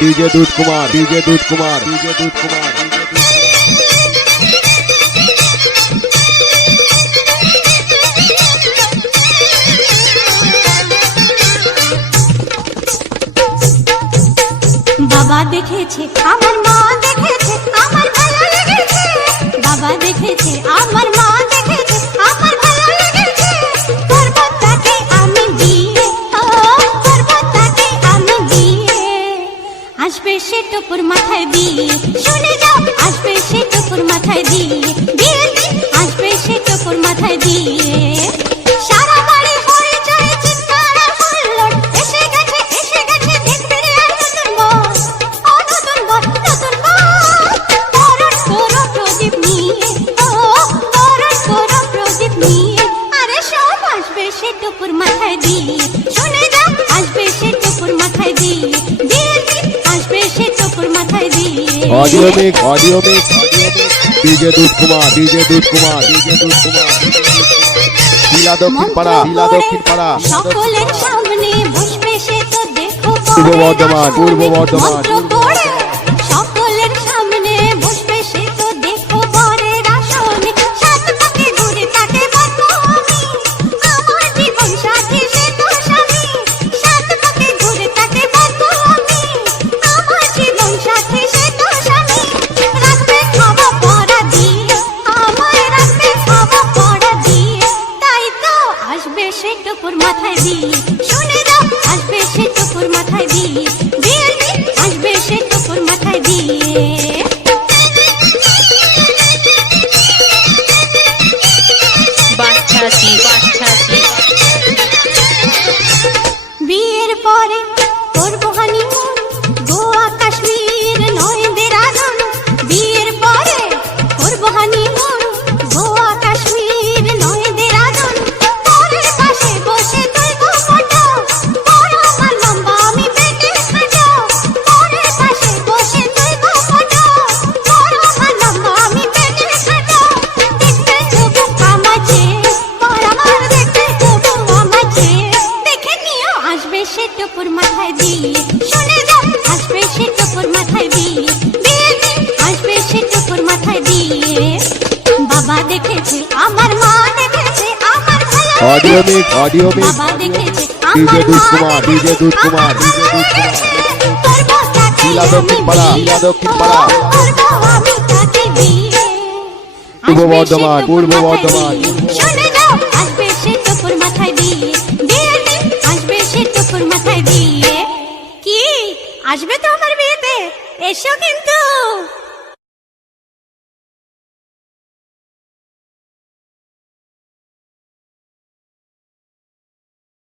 DJ दूध Kumar DJ दूध Kumar DJ दूध कुमार বাবা দেখেছে আমার মা দেখেছে আমার ভালো লেগেছে বাবা দেখেছে আমার মা দেখেছে আমার ভালো লেগেছে করব তাকে আমি বিয়ে করব তাকে আমি বিয়ে আসবে সে টুকুর মাথায় বিয়ে শুনে যাও আসবে সে টুকুর মাথায় বিয়ে বিয়ে আসবে সে টুকুর মাথায় বিয়ে সারা বাড়ি হয়ে যায় চিৎকার আর হুল্লোড় এসে গেছে দেখতে রে আর নতুন বর নতুন বর বরণ করো প্রদীপ নিয়ে বরণ করো প্রদীপ নিয়ে আরে সব আসবে সে টুকুর মাথায় দিয়ে শুনে যাও আসবে সে টুকুর মাথায় দিয়ে বিয়ে আসবে সে টুকুর মাথায় দিয়ে ऑडियो मिक्स डीजे दूध कुमार डीजे दूध कुमार डीजे दूध कुमार लीला दक्षिण पाड़ा সকলের সামনে বসবে সে তো দেখো পূর্ব বর্ধমান সকলের সামনে বসবে সে তো দেখো বরের আসনে সাত পাকে ঘুরে তাকে বলবো আমি আমার জীবন সাথী সে তো স্বামী সাত পাকে ঘুরে তাকে বলবো আমি আমার জীবন সাথী সে তো স্বামী রাখবে খাওয়া পড়া দিয়ে আমায় রাখবে খাওয়া পড়া দিয়ে তাই তো আসবে সে টুকুর মাথায় দিয়ে শুনে যাও আসবে সে টুকুর মাথায় দিয়ে বিয়ে আসবে সে টুকুর মাথায় দিয়ে বিয়ের পরে করবো হানিমুন গোয়া কাশ্মীর নয় দেরাদুন বিয়ের পরে করবো হানিমুন গোয়া কাশ্মীর নয় দেরাদুন পরের পাশে বসে তুলবো ফটো বড় আমার লম্বা আমি পেটে খাটো পরের পাশে বসে তুলবো ফটো বড় আমার লম্বা আমি পেটে খাটো দেখতে তবু কামাচ্ছে বড় আমার দেখতে তবু আমাচ্ছে দেখে নিও আসবে সে টুকুর মাথায় দিয়ে শুনে যাও আসবে সে টুকুর মাথায় দিয়ে বিয়ে আসবে সে টুকুর মাথায় দিয়ে বাবা দেখেছে আমার মা দেখেছে আমার ভালো ऑडियो मिक्स বাবা দেখেছে डीजे আমার दूध মা कुमार डीजे दूध कुमार डीजे दूध कुमार लीला दक्षिण पाड़ा আমি তাকে বিয়ে পূর্ব বর্ধমান শুনে যাও আসবে সে টুকুর মাথায় দিয়ে বিয়ে আসবে সে টুকুর মাথায় দিয়ে কি আসবে তো আমার বিয়েতে এসো কিন্তু